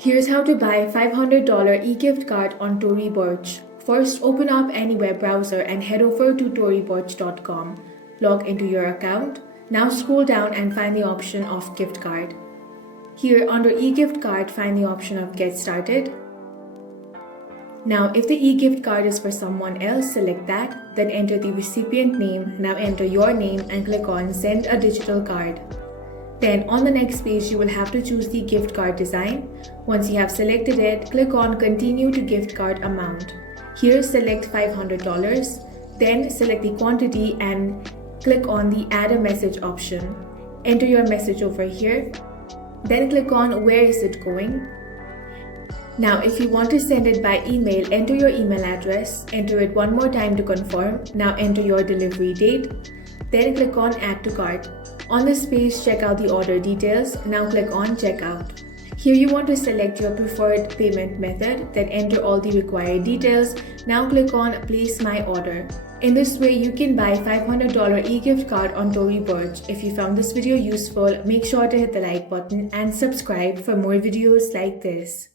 Here's how to buy $500 eGift card on Tory Burch. First, open up any web browser and head over to toryburch.com. Log into your account. Now scroll down and find the option of gift card. Here under eGift card, find the option of get started. Now if the eGift card is for someone else, select that, then enter the recipient name. Now enter your name and click on send a digital card. Then on the next page, you will have to choose the gift card design. Once you have selected it, click on continue to gift card amount. Here select $500, then select the quantity and click on the add a message option. Enter your message over here, then click on where is it going. Now if you want to send it by email, enter your email address, enter it one more time to confirm. Now enter your delivery date, then click on add to cart. On this page, check out the order details. Now click on checkout. Here you want to select your preferred payment method, then enter all the required details. Now click on place my order. In this way, you can buy $500 eGift card on Tory Burch. If you found this video useful, make sure to hit the like button and subscribe for more videos like this.